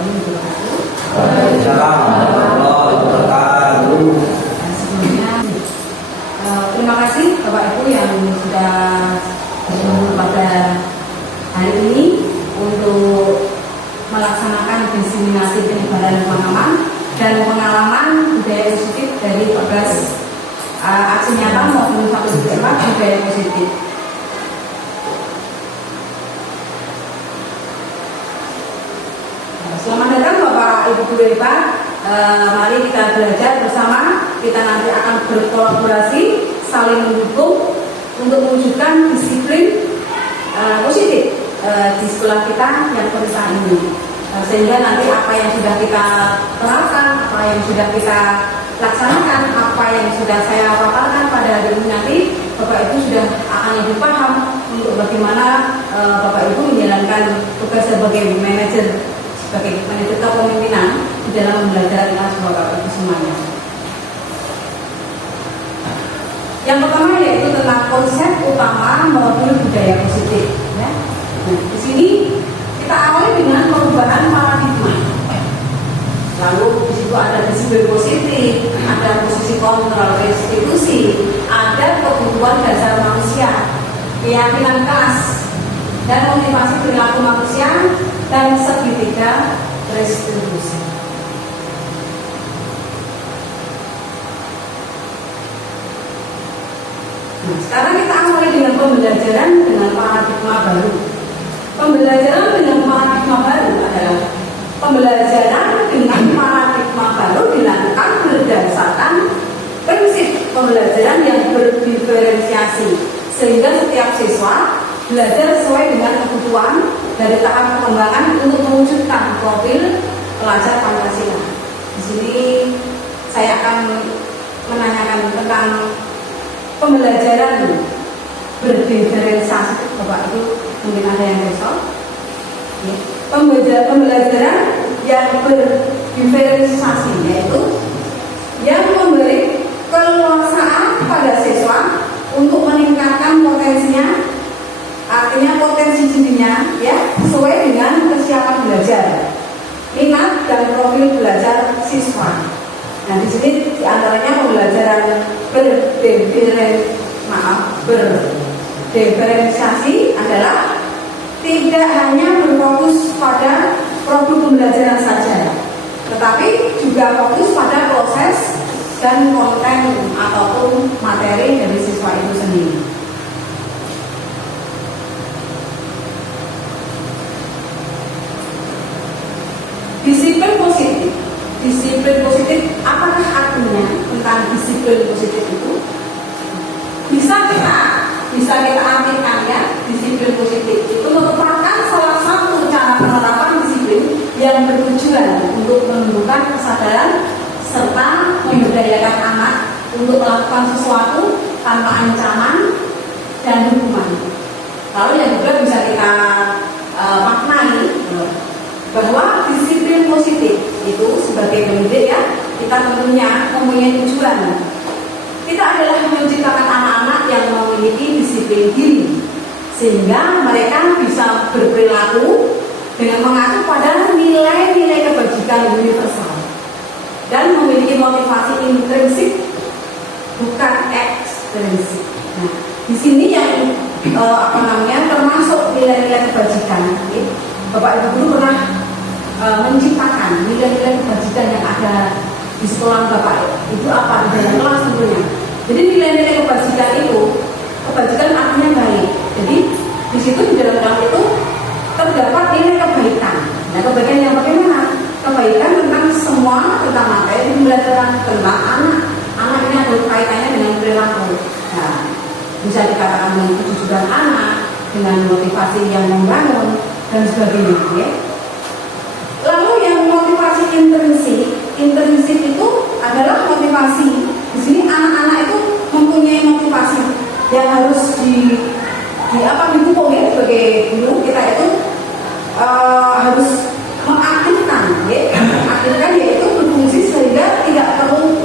warahmatullahi wabarakatuh. Waalaikumsalam warahmatullahi wabarakatuh. Sebelumnya terima kasih Bapak Ibu yang sudah berkunjung pada hari ini untuk melaksanakan diseminasi penyebaran pemahaman dan pengalaman budaya positif dari 14 aksi nyata maupun 1.4 budaya positif. Selamat datang Bapak Ibu Guru Hebat. Mari kita belajar bersama. Kita nanti akan berkolaborasi, saling mendukung untuk mewujudkan disiplin positif di sekolah kita yang perintah ini. Sehingga nanti apa yang sudah kita terapkan, apa yang sudah kita laksanakan, apa yang sudah saya paparkan pada hari ini nanti, Bapak Ibu sudah akan lebih paham untuk bagaimana Bapak Ibu menjalankan tugas sebagai manajer kepemimpinan di dalam belajar Bapak Ibu semuanya. Yang pertama yaitu tentang konsep utama modul budaya positif. Ya. Nah, di sini kita awali dengan perubahan paradigma. Lalu di situ ada disiplin positif, ada posisi kontrol restitusi, ada kebutuhan dasar manusia, keyakinan kelas, dan motivasi perilaku manusia, dan segitiga restitusi. Nah, sekarang kita awali dengan pembelajaran dengan paradigma baru. Pembelajaran dengan paradigma baru adalah pembelajaran dengan paradigma baru dilakukan berdasarkan prinsip pembelajaran yang berdiferensiasi, sehingga setiap siswa belajar sesuai dengan kebutuhan dari tahap pengembangan untuk mewujudkan profil pelajar Pancasila. Di sini saya akan menanyakan tentang pembelajaran berdiferensiasi. Bapak Ibu mungkin ada yang besok. Pembelajaran yang berdiferensiasi yaitu yang memberi keleluasaan pada siswa untuk meningkatkan potensinya, artinya potensi dirinya ya sesuai dengan kesiapan belajar, minat dan profil belajar siswa. Nah di sini diantaranya pembelajaran berdiferensiasi adalah tidak hanya berfokus pada produk pembelajaran saja, tetapi juga fokus pada proses dan konten ataupun materi dari siswa itu sendiri. Disiplin positif. Disiplin positif, apakah artinya tentang disiplin positif itu? Bisa kita artikan ya, disiplin positif itu merupakan salah satu cara penerapan disiplin yang bertujuan untuk menumbuhkan kesadaran serta memberdayakan anak untuk melakukan sesuatu tanpa ancaman dan hukuman. Lalu yang juga bisa kita maknai bahwa disiplin positif itu sebagai pendidik ya, kita tentunya mempunyai tujuan. Kita adalah menciptakan anak-anak yang memiliki disiplin diri, sehingga mereka bisa berperilaku dengan mengacu pada nilai-nilai kebajikan universal dan memiliki motivasi intrinsik bukan ekstrinsik. Nah, di sini yang termasuk nilai-nilai kebajikan. Bapak Ibu Guru pernah menciptakan nilai-nilai kebajikan yang ada di sekolah Bapak itu apa di dalam kelas tentunya. Jadi nilai-nilai kebajikan itu, kebajikan artinya baik. Jadi di situ di dalam kelas itu terdapat nilai kebaikan. Nah kebaikan yang bagaimana? Kebaikan tentang semua, tentang materi pembelajaran, tentang anak ini ada kaitannya dengan perilaku. Nah, bisa dikatakan dengan kejujuran anak, dengan motivasi yang membangun dan sebagainya. Ya. Lalu yang motivasi intrinsik itu adalah motivasi. Di sini anak-anak itu mempunyai motivasi yang harus didukung ya, sebagai guru kita itu harus mengaktifkan, ya. Mengaktifkan yaitu berfungsi sehingga tidak perlu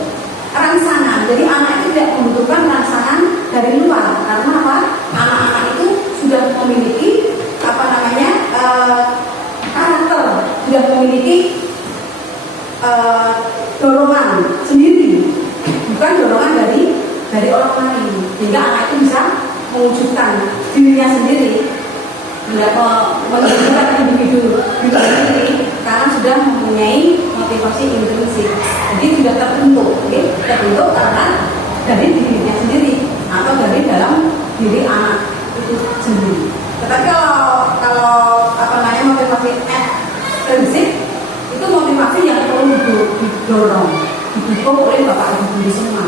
rangsangan. Jadi anak itu tidak membutuhkan rangsangan dari luar karena apa? Anak-anak itu sudah memiliki karakter, sudah memiliki dorongan sendiri, bukan dorongan dari orang lain, sehingga anak itu bisa mewujudkan dirinya sendiri, tidak menunjukkan individu sendiri karena sudah mempunyai motivasi intrinsik. Jadi sudah terbentuk, terbentuk karena dari dirinya sendiri atau dari dalam diri anak itu sendiri. Tetapi kalau motivasi ekstrinsik itu motivasi yang perlu didorong, didukung oleh bapak ibu guru semua.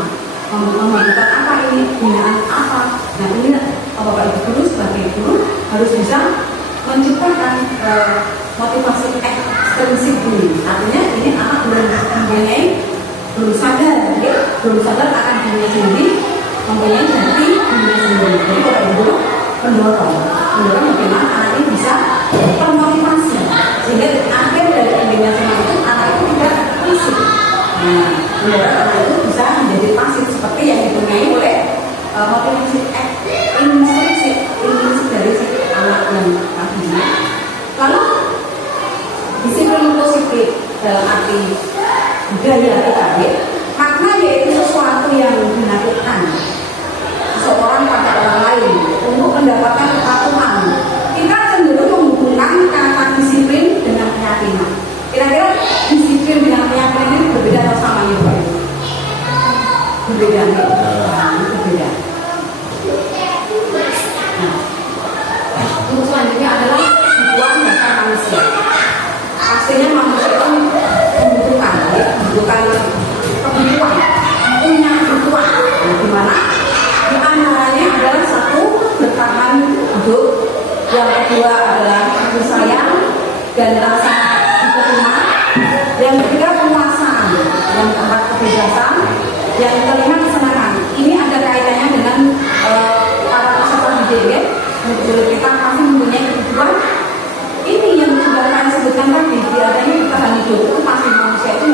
Membutuhkan apa ini, binaan apa. Nah ini bapak ibu guru sebagai guru harus bisa menciptakan motivasi ekstrinsik ini. Artinya ini anak belum sadar akan dirinya sendiri, mempunyai jati dirinya sendiri. Jadi bapak ibu guru mendorong bagaimana anak ini bisa termotivasi sehingga akhir dari kombinasi itu anak itu tidak pasif. Mendorong anak itu bisa menjadi pasif seperti yang dipunyai oleh motivasi intrinsik dari si anak yang tadinya. Lalu disiplin positif dalam arti budaya PKB, makna yaitu sesuatu yang dilakukan seseorang pada orang lain untuk mendapatkan kepatuhan. Kita cenderung menghubungkan kata disiplin dengan keyakinan. Kira-kira disiplin dengan keyakinan ini berbeda atau sama ya Pak? Berbeda. Berbeda. Nah, untuk selanjutnya adalah kebutuhan dasar manusia. Pastinya manusia itu membutuhkan kebutuhan, punya kebutuhan. Di mana? Di antaranya adalah satu, bertahan hidup. Yang kedua adalah kasih sayang dan rasa diterima. Yang ketiga penguasaan. Yang keempat kebebasan. Yang kelima kesenangan. Ini ada kaitannya dengan para peserta didik. Kita pasti mempunyai kebutuhan. Ini yang sudah kami sebutkan tadi. Biasanya bertahan hidup itu pasti manusia itu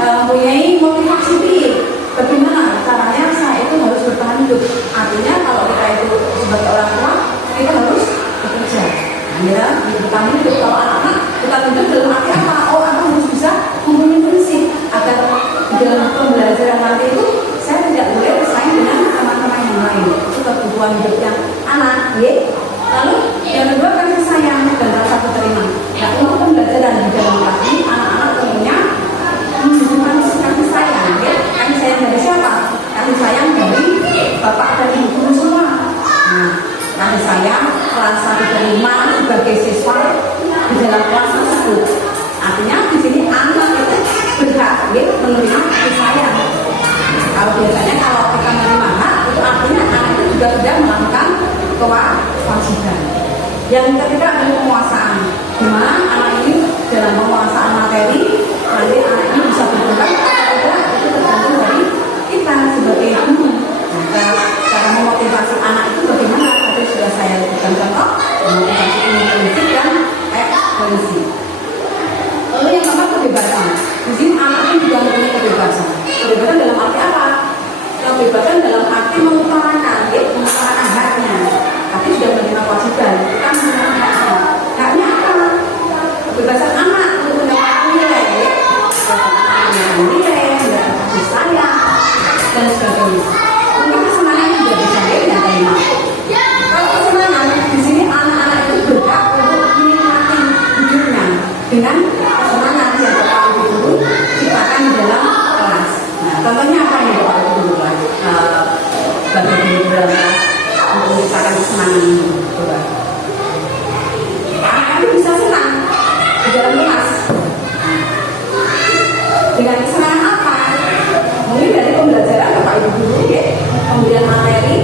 mempunyai motivasi tinggi. Bagaimana caranya saya itu harus bertahan hidup? Artinya kalau kita itu sebagai orang tua, kita harus bekerja. Ya, bertahan hidup. Kalau anak-anak bertahan hidup dalam arti apa? Oh, anak harus bisa mempunyai prinsip agar di dalam pembelajaran nanti itu saya tidak boleh bersaing dengan teman-teman yang lain. Itu kebutuhan hidupnya anak. Ya. Lalu yang kedua kasih sayang dan rasa diterima. Nah, untuk pembelajaran di dalam kelas ini anak-anak tentunya membutuhkan kasih sayang. Ya. Kasih sayang dari siapa? Kasih sayang dari bapak dan ibu guru semua. Nah, kasih sayang, rasa diterima sebagai siswa di dalam kelas tersebut. Artinya di sini anak itu berhak menerima kasih sayang. Kalau biasanya kalau kita menerima anak, itu artinya anak itu juga sudah melakukan kewajiban. Yang ketiga adalah penguasaan. Di mana anak ini dalam penguasaan materi, nanti anak ini bisa berkembang atau tidak itu tergantung dari kita sebagai guru. Cara memotivasi anak itu bagaimana? Tadi sudah saya berikan contoh, memotivasi intrinsik dan ekstrinsik. Lalu yang keempat kebebasan. Di sini anak ini juga mempunyai kebebasan. Kebebasan dalam arti apa? Kebebasan dalam arti mengutarakan haknya. Tapi sudah menerima kewajiban. Kita menerima haknya. Haknya apa? Kebebasan anak untuk mendapatkan nilai. Nilai, kasih sayang dan sebagainya. Mungkin kesenangan juga bisa dan terima. Kalau kesenangan di sini anak-anak itu berhak untuk menikmati hidupnya dengan kesenangan yang Bapak Ibu guru ciptakan di dalam kelas. Nah, contohnya apa nih Bapak Ibu guru bagi guru dalam kelas untuk menciptakan kesenangan ini? Coba. Anak itu bisa senang di dalam kelas. Dengan kesenangan apa? Mungkin dari pembelajaran Bapak Ibu guru, pemberian materi,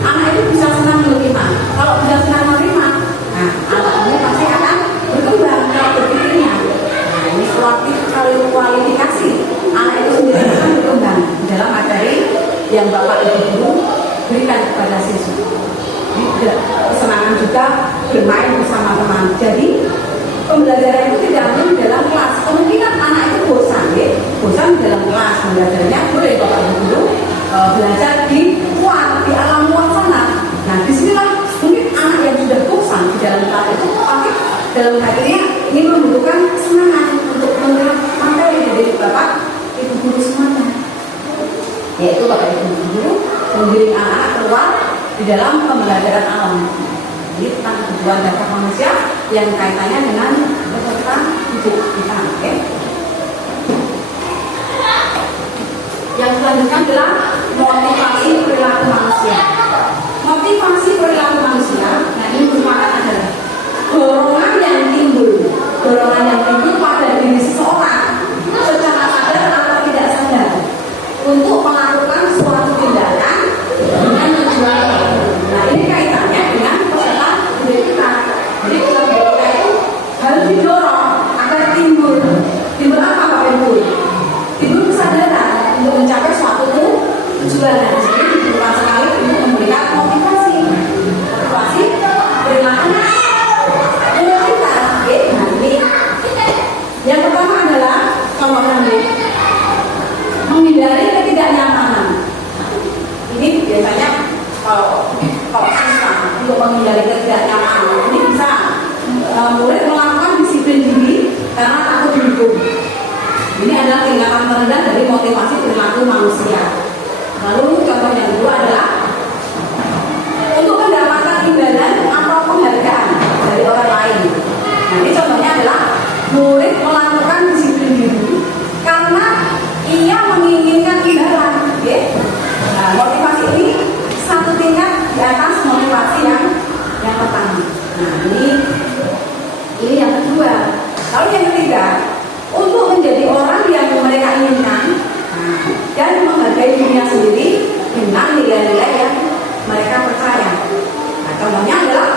anak itu bisa senang menerima. Kalau bisa senang menerima, nah anak ini pasti akan berkembang kalau berpikirnya. Nah ini kualifikasi anak itu sendiri akan berkembang dalam materi yang Bapak Ibu guru berikan kepada siswa. Kesenangan juga bermain bersama teman. Jadi pembelajaran itu tidak hanya di dalam kelas. Kemungkinan anak itu bosan di dalam kelas belajarnya, boleh Bapak Ibu guru belajar di luar, di alam luar sana. Nah disinilah mungkin anak yang sudah bosan di dalam kelas itu pasti dalam hatinya ingin membutuhkan kesenangan untuk dari Bapak Ibu guru semuanya, yaitu Bapak Ibu guru membimbing anak-anak keluar di dalam pembelajaran alam. Jadi tentang kebutuhan dasar manusia yang kaitannya dengan peserta hidup kita. Okay? Yang selanjutnya adalah motivasi perilaku manusia. Motivasi perilaku manusia, nah ini merupakan adalah dorongan yang timbul pada diri seseorang secara sadar atau tidak sadar untuk melakukan suatu tindakan dengan tujuan. Nah ini kaitannya dengan peserta hidup kita. Jadi peserta hidup kita itu harus didorong agar timbul apa Bapak Ibu? Timbul kesadaran untuk mencapai suatu tujuan. Nah, jadi dibutuhkan sekali untuk memberikan motivasi perilaku kita. Nah ini yang pertama adalah contohnya menghindari ketidaknyamanan. Ini biasanya kalau susah untuk menghindari ketidaknyamanan, ini bisa murid melakukan disiplin diri karena takut dihukum. Ini adalah tingkatan terendah dari motivasi perilaku manusia. Lalu contoh yang kedua adalah untuk mendapatkan imbalan atau penghargaan dari orang lain. Nah ini contohnya adalah murid melakukan disiplin diri karena ia menginginkan imbalan. Okay? Nah motivasi ini satu tingkat di atas motivasi yang pertama. Nah ini yang kedua. Lalu yang ketiga, untuk menjadi orang yang mereka inginkan dan menghargai dirinya sendiri dengan nilai-nilai yang mereka percaya. Nah, contohnya adalah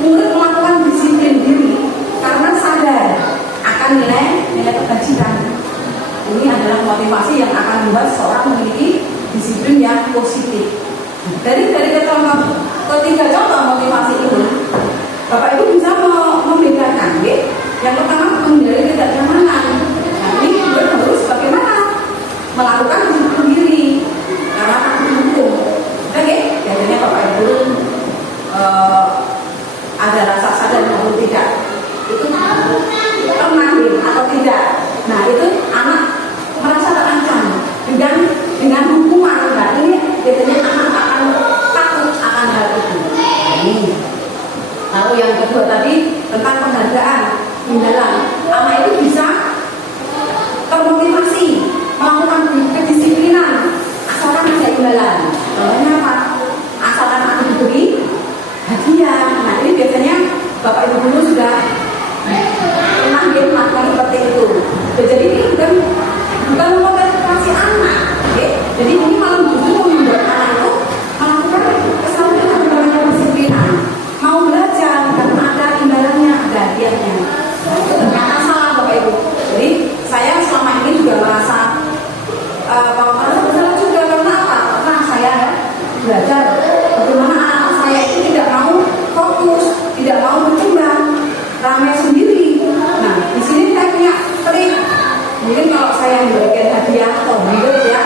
murid melakukan disiplin diri karena sadar akan nilai kebajikan. Ini adalah motivasi yang akan membuat seorang memiliki disiplin yang positif. Dari ketiga contoh motivasi ini, Bapak Ibu bisa membedakan. Yang pertama menghindari ketidaknyamanan. Nah ini harus bagaimana melakukan disiplin diri karena takut dihukum. Oke, biasanya Bapak Ibu ada rasa sadar maupun tidak itu pernah atau tidak. Nah itu anak merasa terancam dengan hukuman. Nah ini biasanya anak akan takut akan hal itu. Lalu yang kedua tadi tentang penghargaan imbalan, anak itu bisa termotivasi melakukan kedisiplinan asalkan ada imbalan. Contohnya apa? Asalkan aku diberi hadiah. Nah ini biasanya Bapak Ibu guru sudah pernah melakukan seperti itu. Jadi ini bukan memotivasi anak. Jadi ini malah justru membuat anak itu melakukan kesalahan atau kedisiplinan. Mau belajar karena ada imbalannya, ada hadiahnya. Ternyata salah Bapak Ibu. Jadi saya selama ini juga merasa bahwa bersalah juga karena apa? Karena saya belajar bagaimana anak saya itu tidak mau fokus, tidak mau berkembang, ramai sendiri. Nah di sini saya punya trik. Mungkin kalau saya memberikan hadiah atau gitu ya,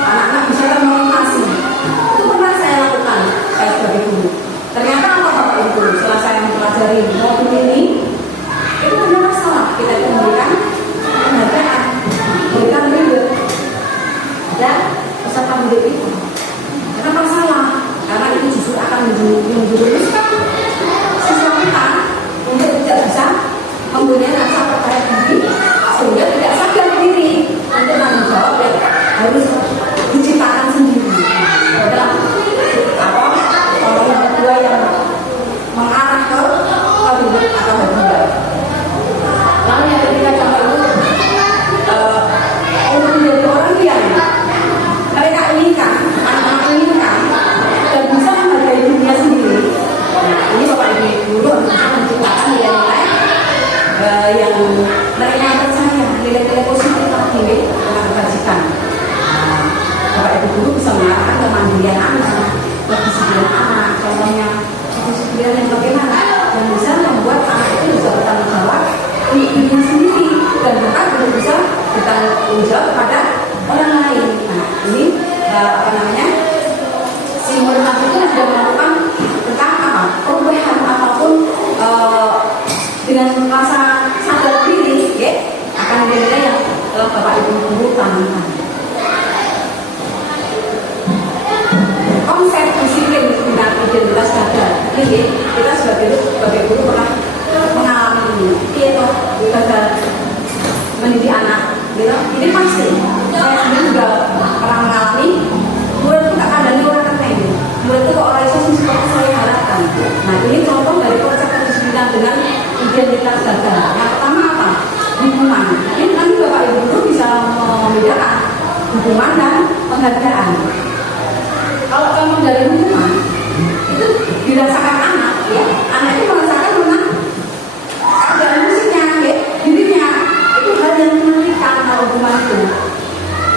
anak-anak bisa termotivasi. Itu pernah saya lakukan saya sebagai guru. Ternyata apa Bapak Ibu? Setelah saya mempelajari modul ini, itu benar salah. Kita itu memberikan penghargaan, memberikan reward dan peserta hidup itu. Kenapa salah? Karena itu justru akan menjerumuskan siswa kita untuk tidak bisa mempunyai rasa percaya diri sehingga tidak sadar diri untuk tanggung jawab yang harus diciptakan sendiri. Adalah orang yang kedua yang mengarah ke hidup atau hadiah. Lalu yang ketiga contoh itu untuk menjadi orang yang mereka inginkan, anak-anak inginkan dan bisa menghargai dirinya sendiri. Nah ini Bapak Ibu guru harus bisa menciptakan nilai-nilai yang mereka percaya, nilai-nilai positif tadi dengan kebajikan. Bapak Ibu guru bisa mengarahkan kemandirian anak, kedisiplinan anak, contohnya kedisiplinan yang bagaimana yang bisa membuat anak itu bisa bertanggung jawab untuk dirinya sendiri dan bahkan bisa bertanggung jawab kepada orang lain. Nah ini si murid itu sudah melakukan tentang apa perubahan ataupun dengan rasa sadar diri, akan nilai yang telah Bapak Ibu guru tanamkan. Konsep disiplin dengan identitas gagal ini kita sebagai guru pernah mengalami ini. Iya toh gagal mendidik anak, gitu. Ini pasti. Saya sendiri juga pernah mengalami. Murid itu tak ada orang kata ini. Murid itu kok orang itu seperti saya harapkan. Nah ini contoh dari konsep kedisiplinan dengan identitas gagal. Yang pertama apa? Hukuman. Ini nanti Bapak Ibu guru bisa membedakan hukuman dan penghargaan. Kalau contoh dari hukuman itu dirasakan anak, ya anak itu merasakan memang ada musiknya, ya dirinya itu hal yang menakutkan kalau hukuman itu.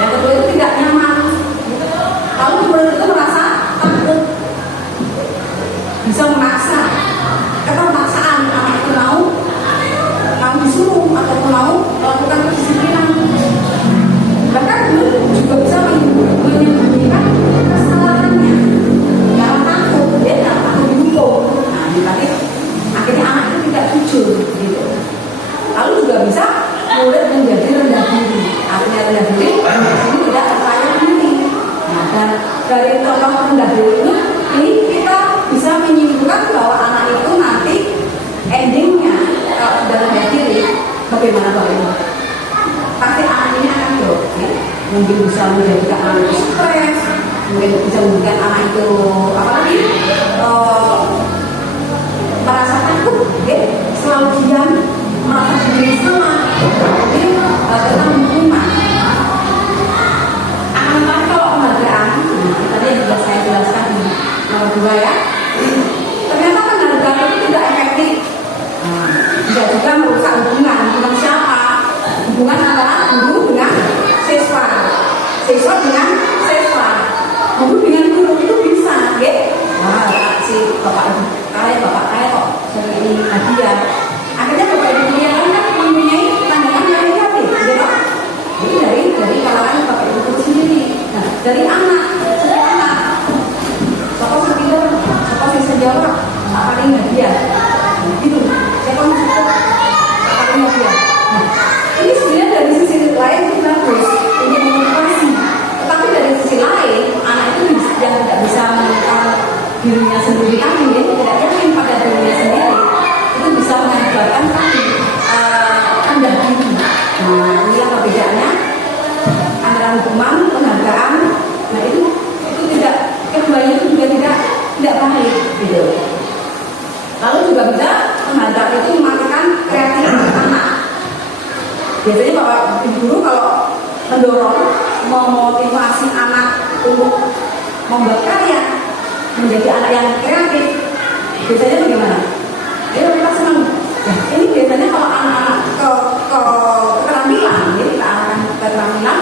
Yang kedua itu tidak nyaman. Kalau murid itu merasa takut, bisa memaksa, keterpaksaan anak itu mau disuruh ataupun mau melakukan kedisiplinan. Bahkan guru juga bisa menyembunyikan kesalahannya karena takut dia tidak takut dihukum. Nah, tapi akhirnya anak itu tidak jujur, gitu. Lalu juga bisa murid menjadi rendah diri. Artinya rendah diri, ini tidak percaya diri. Nah, dan dari contoh rendah diri ini kita bisa menyimpulkan bahwa anak itu nanti endingnya kalau sudah rendah diri, bagaimana Bapak Ibu? Pasti anak ini akan drop, ya. Mungkin bisa menjadikan anak itu stres, mungkin bisa menjadikan anak itu apalagi merasa takut, ya. Selalu diam, merasa diri salah. Jadi tentang hukuman. Anak kalau penghargaan, tadi yang sudah saya jelaskan di nomor 2 ya. Ternyata penghargaan itu tidak efektif. Bisa juga merusak hubungan siapa? Hubungan antara guru dengan siswa, siswa dengan siswa, guru dengan guru itu bisa, ya. Wah, si bapak kok ini hadiah. Akhirnya bapak ibu kalian kan mempunyai pandangan yang negatif, gitu. Jadi dari kalangan bapak ibu sendiri. Nah, dari anak, siapa sendiri, siapa sih sejawab, paling hadiah, gitu. Siapa masuk paling hadiah. Nah, ini sebenarnya dari sisi lain itu bagus untuk memotivasi, tetapi dari sisi lain anak itu yang tidak bisa menekan dirinya sendiri tadi, tidak yakin pada dirinya sendiri, itu bisa mengakibatkan rendah diri. Nah, ini yang perbedaannya antara hukuman, penghargaan. Nah itu tidak, keduanya itu juga tidak baik, gitu. Lalu juga bisa penghargaan itu mematikan kreativitas anak. Biasanya Bapak Ibu guru kalau mendorong, memotivasi anak untuk membuat karya, menjadi anak yang kreatif, biasanya bagaimana? Dia mereka senang. Nah, ini biasanya kalau anak-anak ke keterampilan, jadi keterampilan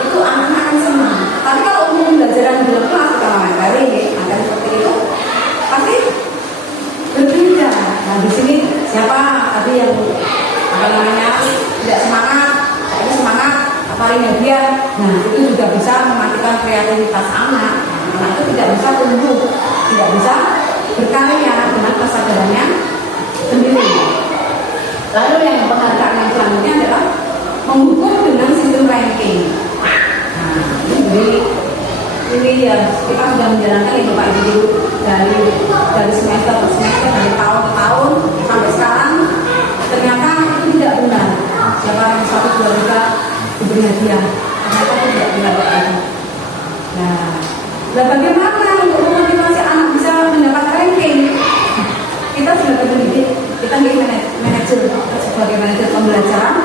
itu anak-anak akan senang. Tapi kalau untuk pembelajaran di dalam kelas, kita materi, materi seperti itu, pasti berbeda. Nah di sini siapa tadi yang tidak semangat, ini semangat, paling hadiah. Nah itu juga bisa mematikan kreativitas anak. Anak itu tidak bisa tumbuh, tidak bisa berkarya dengan kesadarannya sendiri. Lalu yang penghargaan yang selanjutnya adalah menghukum dengan sistem ranking. Nah ini ya kita sudah menjalankan ya Bapak Ibu dari semester ke semester, dari tahun ke tahun sampai sekarang. Ternyata itu tidak benar. Siapa yang 1, 2, 3 diberi hadiah, ternyata itu tidak benar Bapak Ibu. Nah, bagaimana untuk memotivasi anak bisa mendapat ranking? Kita sebagai pendidik, kita manajer sebagai manajer pembelajaran,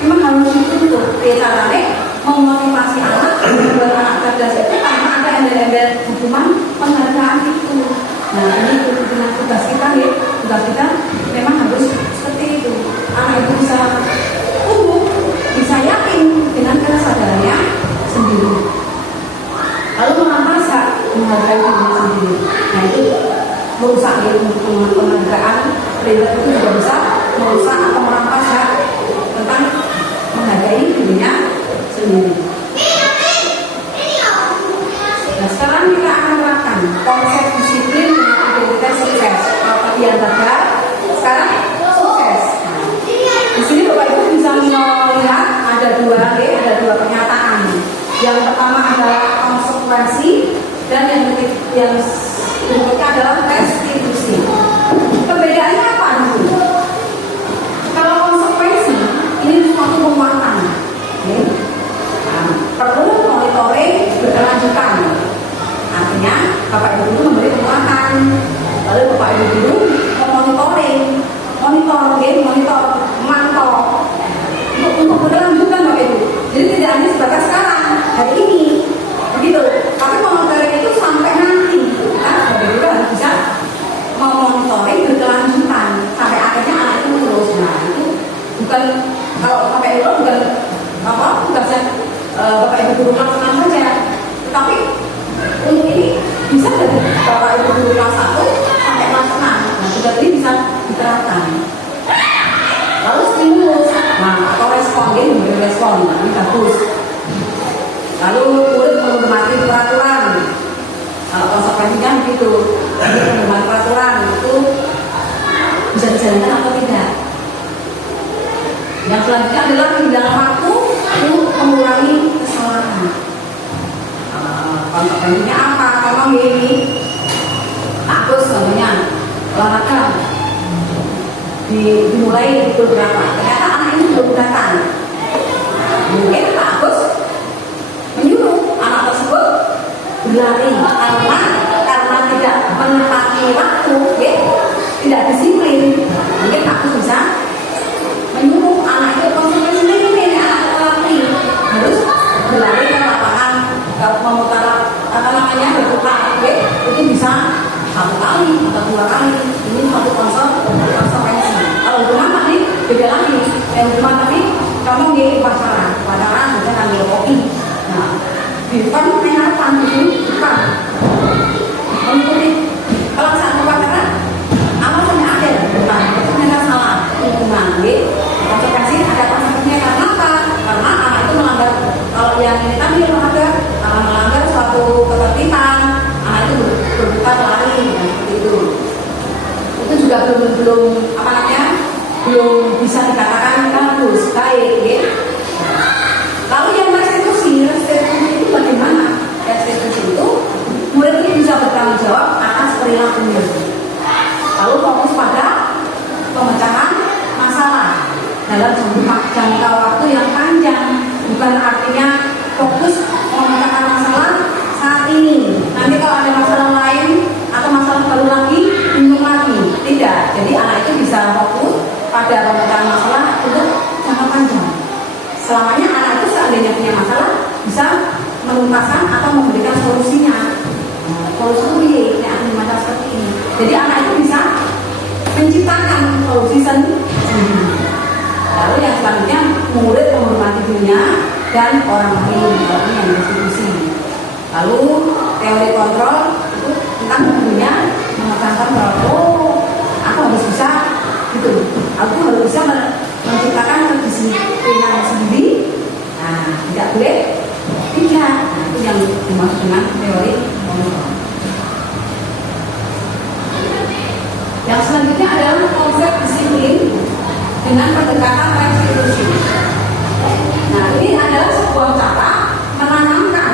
memang harus dituntut caranya memotivasi anak agar anak cerdas itu tanpa ada embel-embel hukuman, penghargaan itu. Nah ini tugas kita ya, tugas kita memang harus seperti itu. Anak itu bisa tumbuh, bisa yakin dengan kesadarannya sendiri. Lalu merampas hak menghargai dirinya sendiri. Nah itu merusak penghargaan, reward itu juga bisa merusak atau merampas hak tentang menghargai dirinya sendiri. Nah sekarang kita akan terapkan konsep disiplin dengan identitas sukses. Kalau tadi yang gagal, sekarang sukses. Nah, di sini Bapak Ibu bisa melihat ada 2 Yang pertama adalah konsekuensi dan yang berikutnya adalah restitusi. Perbedaannya apa dulu? Kalau konsekuensi ini suatu penguatan, ya. Perlu monitoring berkelanjutan. Artinya Bapak Ibu guru memberi penguatan, lalu Bapak Ibu guru memonitoring, memantau untuk berkelanjutan Bapak Ibu. Jadi tidak hanya sebatas sekarang, hari ini, begitu. Tapi monitoring itu sampai nanti, kan Bapak Ibu harus bisa memonitoring berkelanjutan sampai akhirnya anak itu lulus. Nah itu bukan kalau Bapak Ibu bukan tugasnya Bapak Ibu guru laksanakan saja, tetapi untuk ini bisa dari Bapak Ibu guru kelas 1 sampai kelas 6. Nah, juga ini bisa diterapkan. Lalu stimulus, nah atau respon, dia memberi respon, ini bagus. Lalu murid menghormati peraturan, konsekuensinya begitu. Menghormati peraturan itu bisa dijalankan atau tidak. Yang selanjutnya adalah dalam waktu untuk mengurangi kesalahan. Konsekuensinya apa? Kalau ini Agus contohnya olahraga dimulai pukul berapa? Ternyata anak ini belum datang. Mungkin Pak Agus menyuruh anak tersebut berlari karena tidak menepati waktu, ya, tidak disiplin. Mungkin Pak Agus bisa menyuruh anak itu konsekuensinya ini anak lari harus berlari ke lapangan, memutar berputar, itu bisa 1 kali atau 2 kali. Ini satu konsekuensi. Kalau rumah tadi beda lagi. Yang rumah tadi kamu di upacara bisa ambil kopi. Nah, di depan menghadapan di depan. Mengikuti pelaksanaan upacara awal sampai akhir depan. Itu mereka salah hukuman. Konsekuensi ada konsekuensinya karena apa? Karena anak itu melanggar. Kalau yang ini tadi melanggar suatu ketertiban, anak itu berbuka lari, seperti itu. Itu juga belum bisa dikatakan bagus, baik, ya. Lalu yang restitusi itu bagaimana? Restitusi itu murid itu bisa bertanggung jawab atas perilakunya. Lalu fokus pada pemecahan masalah dalam jangka waktu yang panjang, bukan artinya fokus memecahkan masalah saat ini. Nanti kalau ada masalah lain atau masalah baru lagi, bingung lagi. Tidak. Jadi anak itu bisa fokus pada pemecahan masalah untuk jangka panjang. Selamanya anak itu seandainya punya masalah bisa menuntaskan atau memberikan solusinya. Solusi yang akan dimaksud seperti ini. Jadi anak itu bisa menciptakan solusi sendiri. Lalu yang selanjutnya murid menghormati dunia dan orang lain, yang restitusi. Lalu teori kontrol itu tentang dunia mengatakan bahwa aku harus bisa gitu, aku harus bisa menciptakan kedisiplinan sendiri. Nah, tidak boleh tidak. Nah, itu yang dimaksud dengan teori kontrol. Yang selanjutnya adalah konsep disiplin dengan pendekatan restitusi. Nah, ini adalah sebuah cara menanamkan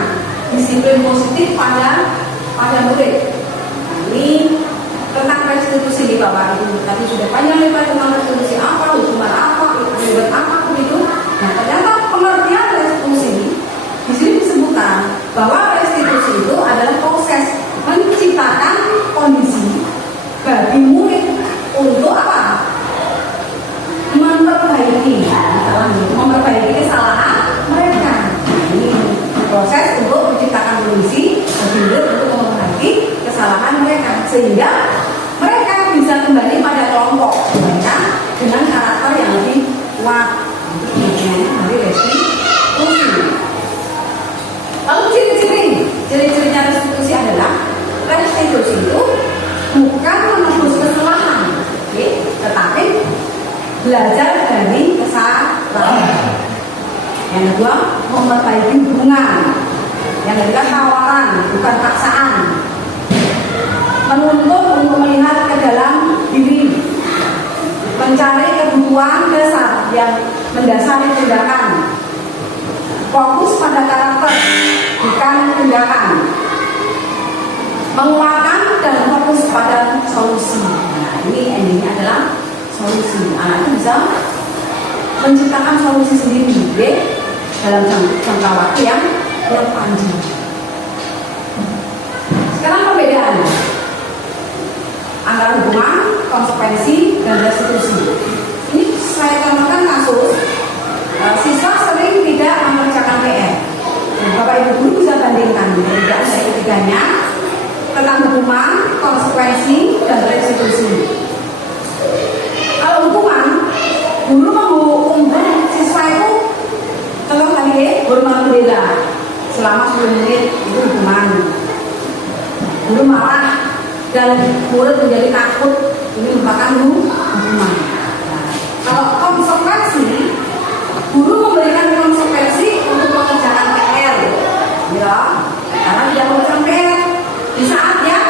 disiplin positif pada murid. Nah, ini tentang restitusi di Bapak Ibu. Tadi sudah panjang lebar tentang restitusi apa, hukuman apa, akibat apa begitu. Nah, ternyata pengertian restitusi di sini disebutkan bahwa restitusi itu adalah proses menciptakan kondisi bagi murid untuk apa? Memperbaiki kesalahan mereka. Nah, ini proses untuk menciptakan kondisi bagi murid untuk memperbaiki kesalahan mereka sehingga mereka bisa kembali pada kelompok mereka dengan karakter yang lebih kuat. Dari restitusi. Lalu ciri-cirinya restitusi adalah restitusi itu bukan menebus kesalahan, tetapi belajar dari kesalahan. Yang kedua, memperbaiki hubungan. Yang ketiga, tawaran, bukan paksaan. Menuntut untuk melihat ke dalam diri, mencari kebutuhan dasar yang mendasari tindakan. fokus pada karakter bukan tindakan, menguatkan dan fokus pada solusi. Nah, ini endingnya adalah solusi. Anak itu bisa menciptakan solusi sendiri dalam jangka waktu yang panjang. Sekarang perbedaannya antara hubungan, konsekuensi, dan restitusi. Ini saya contohkan kasus siswa sering tidak mengerjakan PR. Bapak Ibu guru bisa bandingkan perbedaan dari ketiganya tentang hubungan, konsekuensi, dan restitusi. Kalau hubungan, guru menghukum siswa itu contoh tadi hormat beda selama 10 menit itu hubungan. Guru marah dan murid menjadi takut, ini merupakan hukuman. Nah, kalau konsekuensi, guru memberikan konsekuensi untuk mengerjakan PR, ya, karena tidak mengerjakan PR di saat ya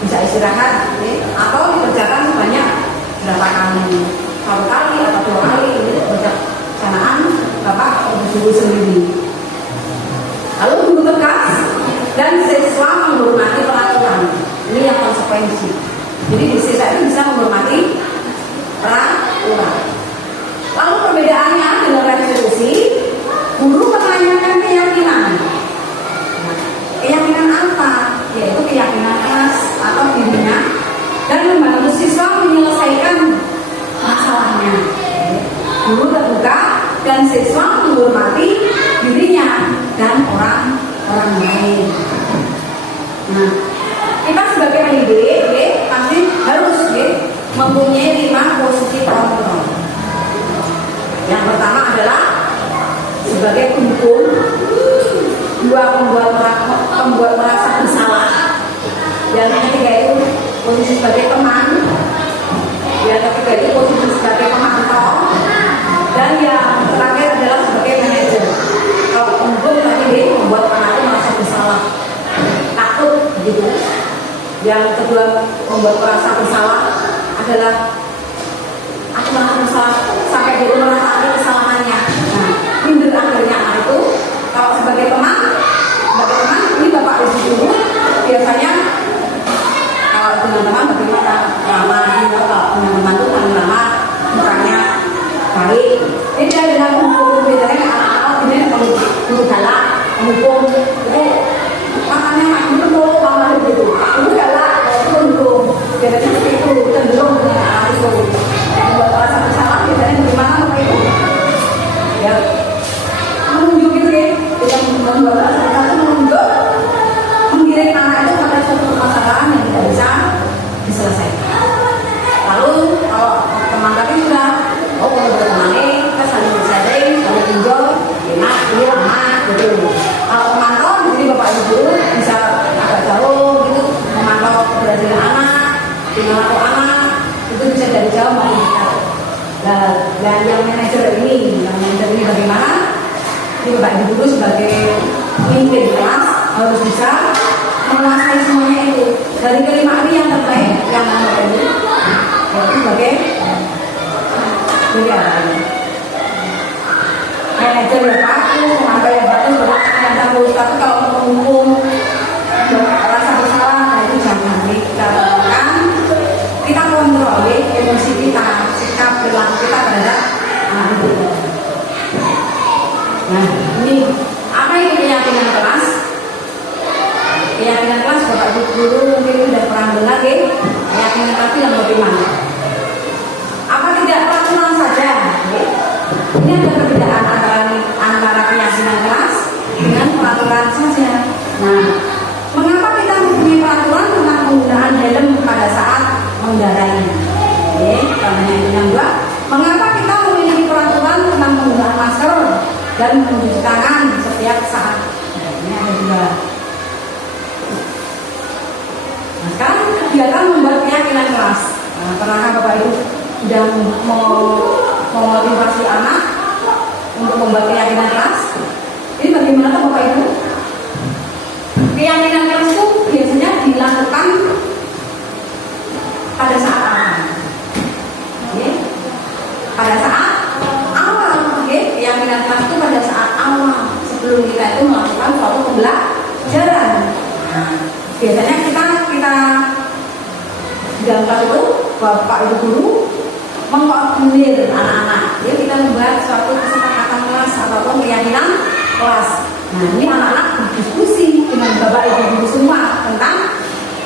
bisa istirahat, ya, atau dikerjakan sebanyak berapa kali, 1 kali atau 2 kali, ini berkenaan bapak guru sendiri. Lalu guru tegas dan siswa menghormati peraturan. Ini yang konsekuensi. Jadi di siswa itu bisa menghormati peraturan. Lalu perbedaannya dengan restitusi, guru menanyakan keyakinan. Keyakinan apa? Yaitu keyakinan kelas atau dirinya dan membantu siswa menyelesaikan masalahnya. Guru terbuka dan siswa menghormati dirinya dan orang lain. Nah, kita sebagai pendidik pasti harus mempunyai 5 posisi kontrol. Yang pertama adalah sebagai pendukung, 2 pembuat merasa bersalah. Yang ketiga itu posisi sebagai teman. Yang ketiga itu posisi sebagai pemantau. Dan yang terakhir adalah sebagai manajer. Kalau pendukung tadi membuat anak itu merasa bersalah, takut gitu. Yang kedua membuat merasa bersalah adalah aku merasa bersalah sampai dia merasa kesalahannya. Nah, minder akhirnya anak itu. Kalau sebagai teman ini bapak ibu guru biasanya kalau dengan teman bagaimana lama gitu, kalau dengan teman itu paling lama mukanya baik. Ini dia dengan hukum biasanya anak-anak ini guru galak menghukum itu makanya itu tuh kalau gitu itu galak itu menghukum biasanya seperti itu cenderung dengan anak itu membuat rasa bersalah biasanya bagaimana bapak ibu ya menunjuk gitu ya kita membuat rasa bersalah menunjuk menggiring anak itu pada suatu permasalahan yang tidak bisa diselesaikan. Lalu kalau teman tadi sudah kalau bertemani kita saling bersaing saling pinjol enak dia aman gitu. Kalau memantau jadi bapak ibu bisa agak jauh gitu memantau keberhasilan anak memantau anak itu bisa dari jauh maupun dekat. Dan yang manajer ini bagaimana? Ini bapak ibu guru sebagai pemimpin kelas harus bisa menguasai semuanya itu. Dari kelima ini yang terbaik yang nomor ini yaitu sebagai manajer yang bagus, pemantau yang bagus, yang bagus. Tapi kalau menghukum rasa bersalah, nah itu jangan kita lakukan. Kita kontrol emosi kita, sikap perilaku kita terhadap anak itu. Nah, ini apa itu keyakinan kelas? Keyakinan kelas bapak ibu guru mungkin sudah pernah dengar ya. Keyakinan tapi yang bagaimana? Apa tidak peraturan saja? Ini ada perbedaan antara keyakinan kelas dengan peraturan saja. Nah, mengapa kita mempunyai peraturan tentang penggunaan helm pada saat mengendarai? Pertanyaan yang kedua, mengapa kita memiliki peraturan tentang penggunaan masker dan mencuci tangan setiap saat? Ini ada juga. Nah, sekarang kegiatan membuat keyakinan kelas. Nah, pernahkah bapak ibu sudah memotivasi anak untuk membuat keyakinan kelas? Ini bagaimana bapak ibu? Keyakinan kelas itu biasanya dilakukan pada saat apa? Pada saat awal, keyakinan kelas itu pada saat awal biasanya kita di dalam kelas itu bapak ibu guru mengkoordinir anak-anak. Ya, kita membuat suatu kesepakatan kelas ataupun keyakinan kelas. Nah, ini anak-anak berdiskusi dengan bapak ibu guru semua tentang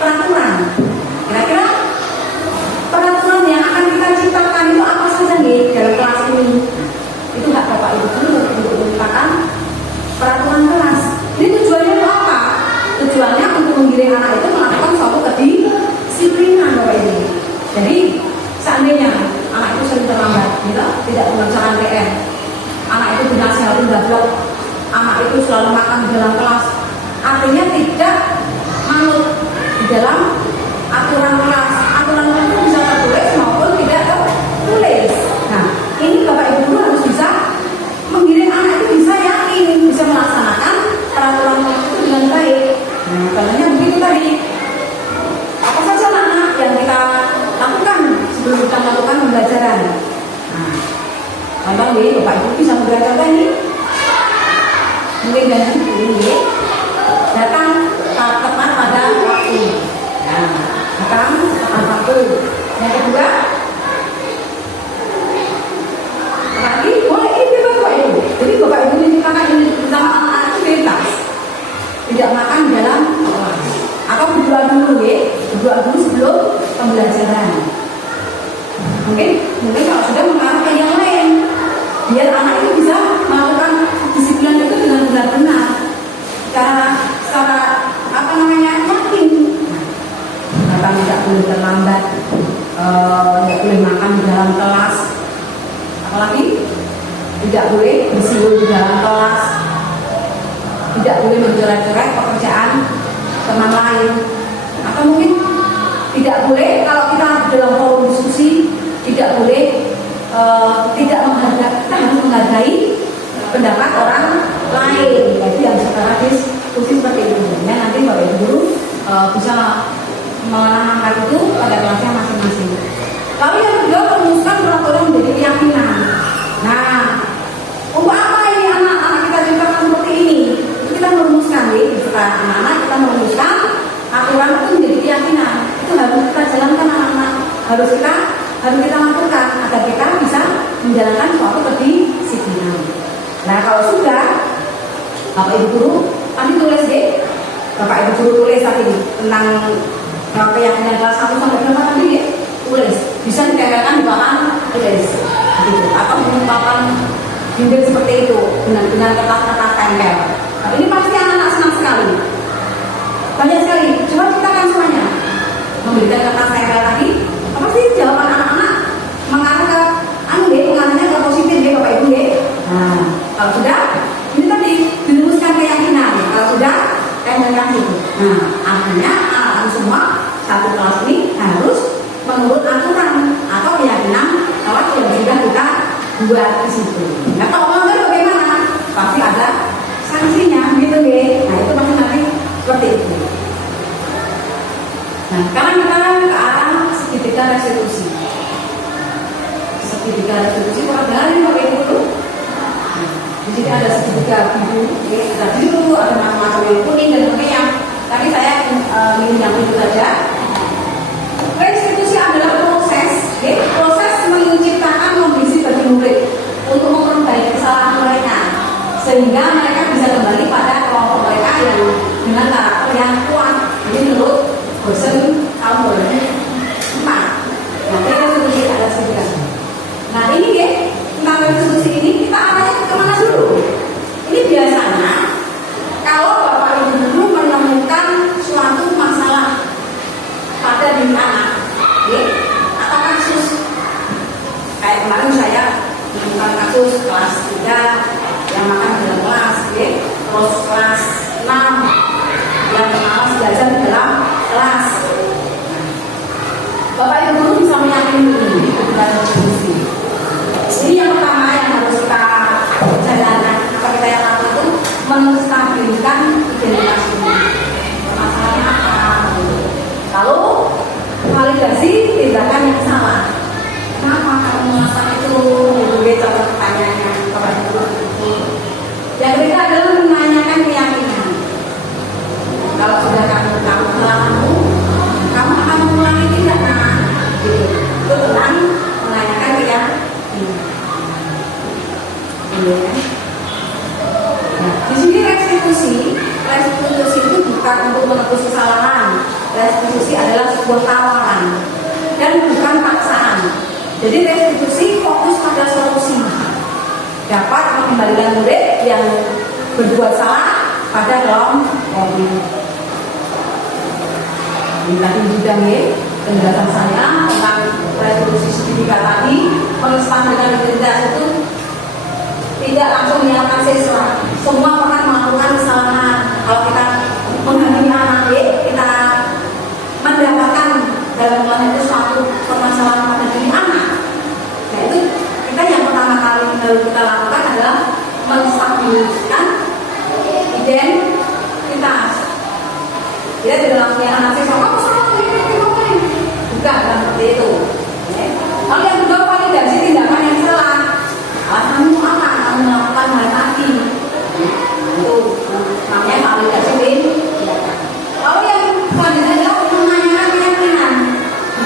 peraturan. Kira-kira peraturan yang akan kita ciptakan itu apa saja nih dalam kelas ini? Itu hak bapak ibu guru untuk menciptakan peraturan kelas. Ini tujuannya untuk apa? Tujuannya untuk menggiring anak itu melakukan suatu kedisiplinan bapak ibu. Jadi seandainya anak itu sering terlambat, tidak mengerjakan PR, anak itu dinasihatin gablok, anak itu selalu makan di dalam kelas, artinya tidak manut di dalam aturan kelas. Aturan kelas itu bisa tertulis maupun tidak tertulis. Nah, ini bapak ibu guru harus bisa menggiring anak itu bisa yakin, bisa melaksanakan peraturan kelas itu dengan baik. Nah, contohnya begitu tadi. Apa saja anak yang kita lakukan sebelum kita melakukan pembelajaran. Nah, contoh nih, bapak ibu bisa memberikan contoh ini. Mungkin dari ini datang tepat pada waktu. Nah, datang tepat waktu. Yang kedua, lagi boleh ini bapak ibu. Jadi bapak ibu menciptakan ini bersama anak-anak itu bebas, tidak makan di dalam kelas atau berdoa dulu ya, berdoa dulu sebelum pembelajaran. Mungkin kalau sudah mengarah ke yang lain, biar anak itu bisa melakukan disiplin itu dengan benar-benar, secara yakin. Datang tidak boleh terlambat, tidak boleh makan di dalam kelas, apalagi tidak boleh bersihul di dalam kelas, tidak boleh mencoret-coret pekerjaan teman lain, atau mungkin tidak boleh kalau kita dalam forum diskusi tidak boleh tidak menghargai, kita harus menghargai pendapat orang lain. Jadi yang secara diskusi seperti itu. Ya, nanti bapak ibu guru bisa menanamkan itu pada kelasnya masing-masing. Lalu yang kedua, merumuskan peraturan menjadi keyakinan. Nah, untuk apa ini anak-anak kita ciptakan seperti ini? Itu kita merumuskan nih, setelah anak-anak kita merumuskan aturan itu menjadi keyakinan. Itu harus kita jalankan anak-anak, harus kita lakukan agar kita bisa menjalankan suatu kedisiplinan. Nah, kalau sudah bapak ibu guru nanti tulis deh, bapak ibu guru tulis tadi tentang keyakinan kelas 1 sampai 5 tadi deh, tulis. Bisa ditempelkan di papan tulis gitu, atau menggunakan bimbing seperti itu dengan kertas-kertas tempel. Nah, ini pasti anak-anak senang sekali, banyak sekali. Coba ciptakan semuanya, memberikan kertas tempel tadi. Pasti jawaban anak-anak mengarah ke pengarahnya ke positif ya bapak ibu ya. Nah, kalau sudah ini tadi dirumuskan keyakinan. Kalau sudah tempelkan itu. Nah, artinya anak-anak semua satu kelas ini harus menurut aturan atau keyakinan kelas yang sudah kita buat di situ. Nah, kalau melanggar bagaimana? Pasti ada sanksinya gitu ya. Nah, itu pasti nanti seperti itu. Nah, sekarang kita ke arah segitiga restitusi. Segitiga restitusi itu ada nih bapak ibu dulu. Di sini ada segitiga biru, ada biru, ada macam-macam yang kuning dan sebagainya. Tapi saya ingin yang itu saja. Restitusi adalah proses menciptakan kondisi bagi murid untuk memperbaiki kesalahan mereka, sehingga mereka bisa kembali pada kelompok mereka yang dengan karakter yang kuat. Jadi menurut Bosen tahun 2004. Nah, restitusi ada segitiga. Nah, ini ya, tentang restitusi ini kita arahnya kemana dulu? Ini biasanya kalau bapak ibu dulu menemukan suatu masalah pada diri anak, ya, atau kasus kayak kemarin saya menemukan kasus kelas 3 yang makan di dalam kelas, ya, terus kelas 6 yang malas belajar di dalam kelas. Bapak ibu guru bisa meyakini ini ketika restitusi. Ini yang pertama yang harus kita jalankan atau kita yang lakukan itu menstabilkan identitas ini. Masalahnya apa? Lalu validasi tindakan yang salah. Kenapa kamu melakukan itu? Itu contoh pertanyaannya bapak ibu guru. Yang ketiga adalah menanyakan keyakinan. Kalau sudah kamu tahu Ya. Nah, di sini restitusi itu bukan untuk menebus kesalahan. Restitusi adalah sebuah tawaran dan bukan paksaan. Jadi restitusi fokus pada solusi, dapat mengembalikan murid yang berbuat salah pada dalam mobil. Ini tadi sudah penjelasan saya tentang restitusi sertifikat tadi. Pengestaan dengan identitas itu tidak langsung menyalahkan siswa. Semua pernah melakukan kesalahan. Kalau kita menghadapi anak, kita mendapatkan dalam hal itu suatu permasalahan pada diri anak. Nah itu kita yang pertama kali harus kita lakukan adalah menstabilkan identitas. Dia tidak langsung yang anak siswa, kamu salah ini. Bukan seperti itu. Kalau yang kedua validasi tindakan yang salah. Alasanmu apa? Kamu melakukan hal tadi. Itu namanya validasi tindakan. Kalau yang selanjutnya adalah menanyakan keyakinan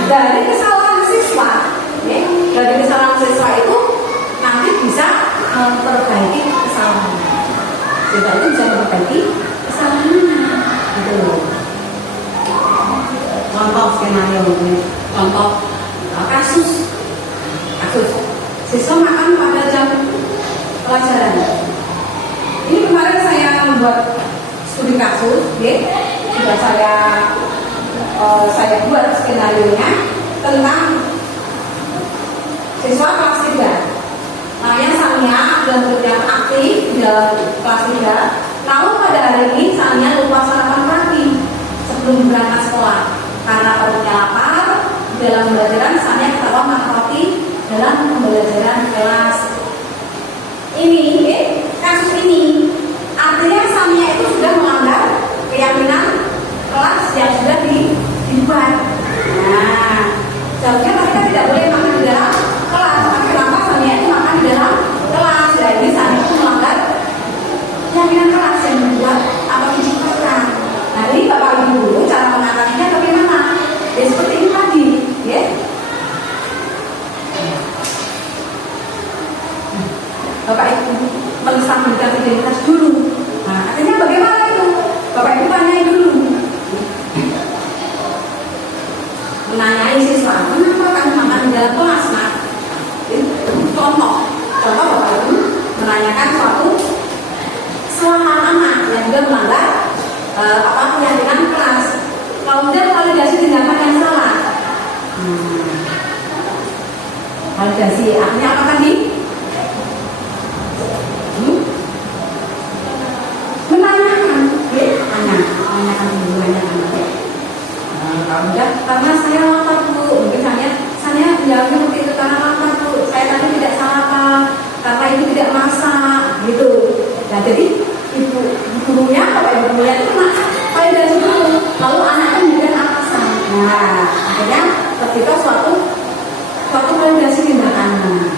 dari kesalahan siswa. Dari kesalahan siswa itu nanti bisa memperbaiki kesalahan. Siswa itu bisa memperbaiki kesalahannya. Gitu. Contoh skenario, contoh kasus siswa makan pada jam pelajaran. Ini kemarin saya membuat studi kasus, sudah saya buat skenario nya tentang siswa kelas 3. Namanya Sania dan yang aktif di dalam kelas 3. Namun pada hari ini Sania lupa sarapan pagi sebelum berangkat sekolah karena perutnya lapar. Dalam pembelajaran Sania ketawa makan roti dalam pembelajaran kelas. Ini kasus ini artinya Sania itu sudah melanggar keyakinan kelas yang sudah dibuat. Nah, seharusnya mereka tidak boleh makan di dalam kelas. Tapi kenapa Sania itu makan di dalam kelas? Jadi Sania itu melanggar keyakinan kelas yang dibuat atau diciptakan. Nah, ini Bapak Ibu guru cara mengatasinya bagaimana? Ya seperti ini tadi, ya. Bapak Ibu menstabilkan identitas dulu. Nah, artinya bagaimana itu? Bapak Ibu tanyain dulu. Menanyai siswa, kenapa kamu makan di dalam kelas, Nak? Contoh Bapak Ibu menanyakan suatu kesalahan anak yang juga melanggar keyakinan kelas. Kemudian validasi tindakan yang salah. Validasi artinya apa tadi? Menanyakan. Karena saya lapar Bu, mungkin saya jawabnya seperti itu karena lapar Bu. Saya tadi tidak sarapan karena itu tidak masak, gitu. Nah jadi ibu gurunya, bapak ibu gurunya itu validasi dulu, lalu anaknya memberikan alasan. Nah akhirnya ketika suatu validasi tindakannya.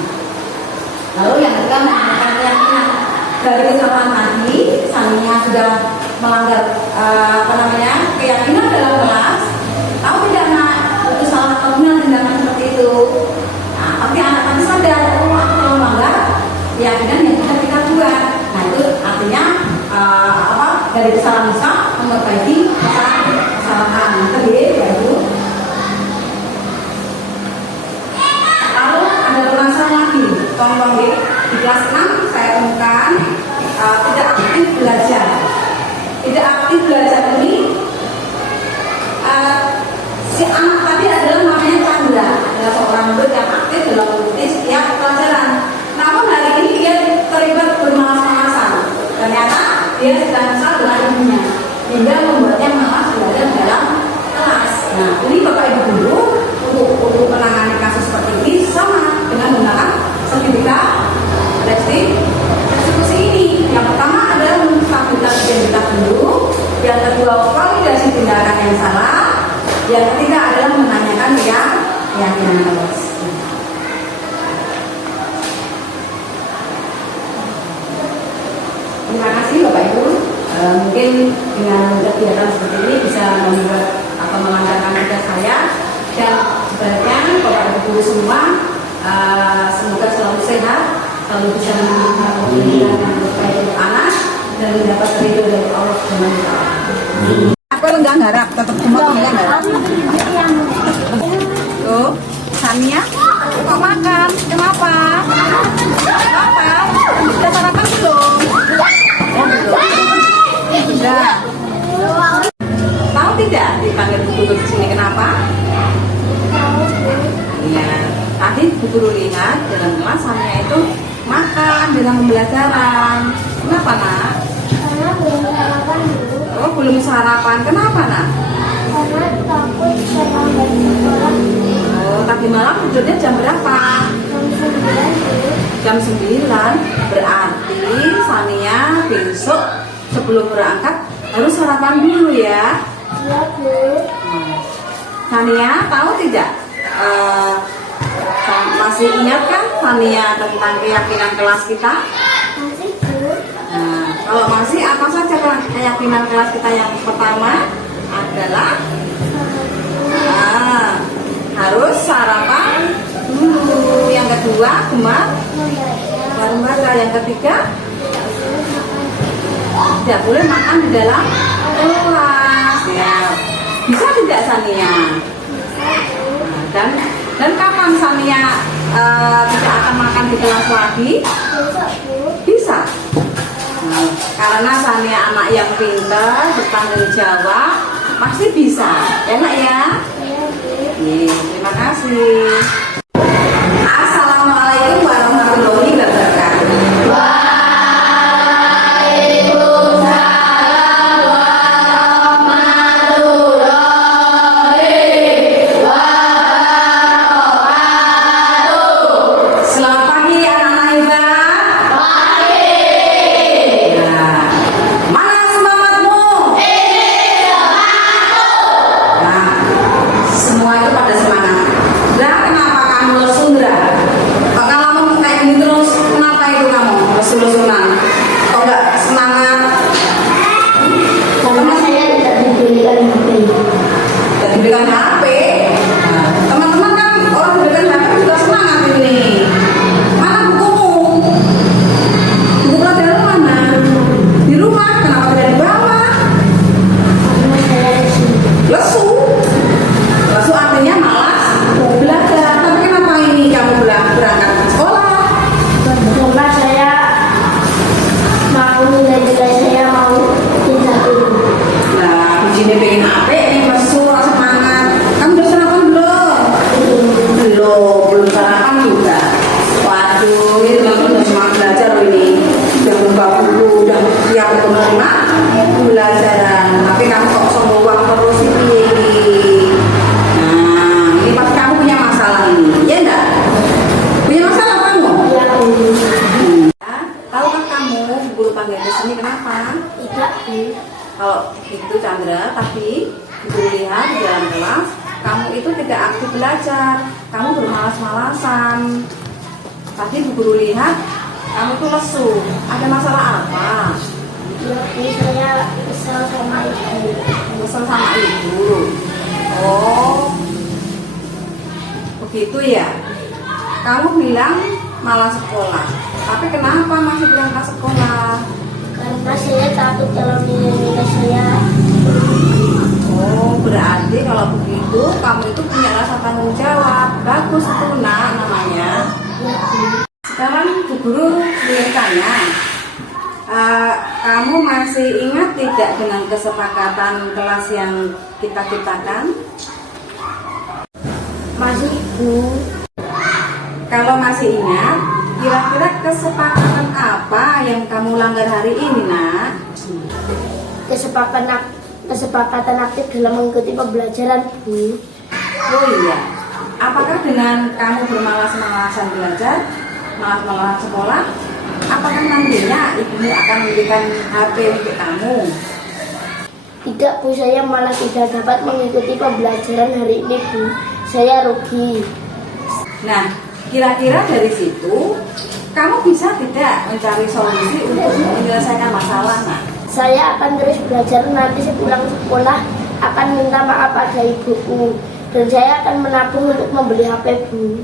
Lalu yang kedua menanyakan keyakinan. Dari kesalahan tadi, Sania sudah melanggar keyakinan dalam kelas. Tahu tidak Nak, itu salah satunya tindakan seperti itu. Nah, tapi anak tadi sadar, aku telah melanggar keyakinan yang sudah kita buat. Nah itu artinya dari kesalahan bisa memperbaiki kesalahan. Nanti ya itu. Lalu ada permasalahan lagi, contoh di kelas 6 saya temukan tidak aktif belajar. Tidak aktif belajar ini si anak tadi adalah namanya Chandra, adalah seorang murid yang aktif dalam mengikuti setiap pelajaran. Namun hari ini dia terlibat bermalas-malasan. Ternyata dia sedang kesal dengan ibunya hingga membuatnya malas belajar dalam kelas. Nah ini Bapak Ibu guru untuk menangani kasus seperti ini sama dengan menggunakan sertifikat restitusi ini. Yang pertama adalah menstabilkan identitas dulu, yang kedua validasi tindakan yang salah, yang ketiga adalah menanyakan keyakinan kelas. Terima kasih Bapak Ibu. Mungkin dengan kegiatan seperti ini bisa membuat atau melancarkan tugas saya, dan sebaliknya Bapak Ibu guru semua semoga selalu sehat Kalau bisa memberikan yang terbaik untuk anak dan mendapat ridho dari Allah Subhanahu wa Ta'ala. Apa enggak garap, tetap cuma enggak garap. Tuh, Sania, kok makan? Kenapa? Kenapa? Sudah sarapan belum? Oh, belum. Sudah. Tahu tidak dipanggil Bu Guru ke sini kenapa? Iya. Tadi Bu Guru lihat dalam kelas Sania itu makan dalam pembelajaran. Kenapa, Nak? Karena belum sarapan dulu. Oh, belum sarapan. Kenapa, Nak? Karena takut terlambat sekolah. Oh, tadi malam tidurnya jam berapa? Jam 9 dulu. Jam 9. Berarti Sania besok sebelum berangkat harus sarapan dulu ya. Iya, Bu. Sania tahu tidak? Masih ingat kan Sania tentang keyakinan kelas kita? Masih, Bu. Nah, kalau masih apa saja keyakinan kelas kita yang pertama adalah harus sarapan dulu. Yang kedua baru makan. Yang ketiga tidak boleh makan di dalam kelas. Ya, bisa tidak Sania? Dan kapan Sania tidak akan makan di kelas lagi? Besok, Bu. Bisa. Nah, karena Sania anak yang pintar, bertanggung jawab, pasti bisa. Ya Nak ya? Iya, Bu. Terima kasih. Assalamualaikum warahmatullahi wabarakatuh. Selamat pagi anak-anak hebat. Nah, mana semangatmu? Nah, semua itu pada semangat. Lah, kenapa kamu lesu-ndra? Kok kamu kayak gini terus? Kenapa itu kamu lesu-lesunan? Kok enggak semangat? Karena saya tidak diberikan HP. Tidak diberikan HP. Nah, teman-teman kan orang diberikan HP juga semangat ini. Mana bukumu? Buku pelajaran mana? Di rumah, kenapa tidak dibawa? Karena saya lesu. Lesu. Lesu artinya malas belajar. Tapi kenapa ini kamu berangkat ke sekolah? Karena saya mau nilai-nilai saya mau tidak turun. Nah, di sini pengen HP nih, lesu, semangat. Kamu udah sarapan belum? Belum sarapan juga. Waduh, ini teman-teman udah semangat belajar loh ini. Udah buka buku, udah siap untuk menerima pembelajaran. Tapi kamu kok sombong terus ini. Nah, ini pasti kamu punya masalah ini, ya enggak? Punya masalah kamu? Iya, Bu. Tahukah kamu guru panggil ke sini kenapa? Tidak, Bu. Kalau itu Chandra, tapi guru lihat di dalam kelas kamu itu tidak aktif belajar, kamu bermalas-malasan. Tadi Bu Guru lihat kamu tuh lesu. Ada masalah apa? Ya, Bu, saya kesal sama ibu. Kesel sama ibu. Oh, begitu ya. Kamu bilang malas sekolah, tapi kenapa masih berangkat sekolah? Karena saya takut kalau nilai-nilai saya. Oh, berarti kalau begitu kamu itu punya rasa tanggung jawab. Bagus itu Nak namanya. Ya, Bu. Sekarang Bu Guru ingin tanya, kamu masih ingat tidak dengan kesepakatan kelas yang kita ciptakan? Masih, Bu. Kalau masih ingat, kira-kira kesepakatan apa yang kamu langgar hari ini, Nak? Kesepakatan aktif dalam mengikuti pembelajaran, Bu. Oh iya, apakah dengan kamu bermalas-malasan belajar, malas-malasan sekolah, apakah nantinya ibumu akan memberikan HP untuk kamu? Tidak, Bu, saya malah tidak dapat mengikuti pembelajaran hari ini, Bu. Saya rugi. Nah, kira-kira dari situ kamu bisa tidak mencari solusi untuk menyelesaikan masalah, Nak? Saya akan terus belajar, nanti sepulang sekolah akan minta maaf pada ibuku. Dan saya akan menabung untuk membeli HP, Bu.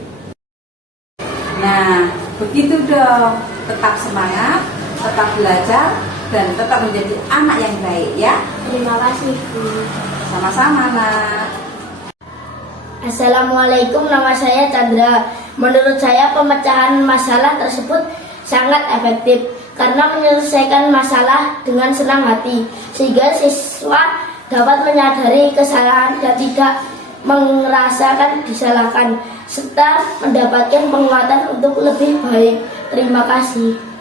Nah, Begitu dong, tetap semangat, tetap belajar, dan tetap menjadi anak yang baik ya. Terima kasih Bu. Sama-sama nak. Assalamualaikum, nama saya Chandra. Menurut saya pemecahan masalah tersebut sangat efektif karena menyelesaikan masalah dengan senang hati, sehingga siswa dapat menyadari kesalahan dan tidak merasakan disalahkan, serta mendapatkan penguatan untuk lebih baik. Terima kasih.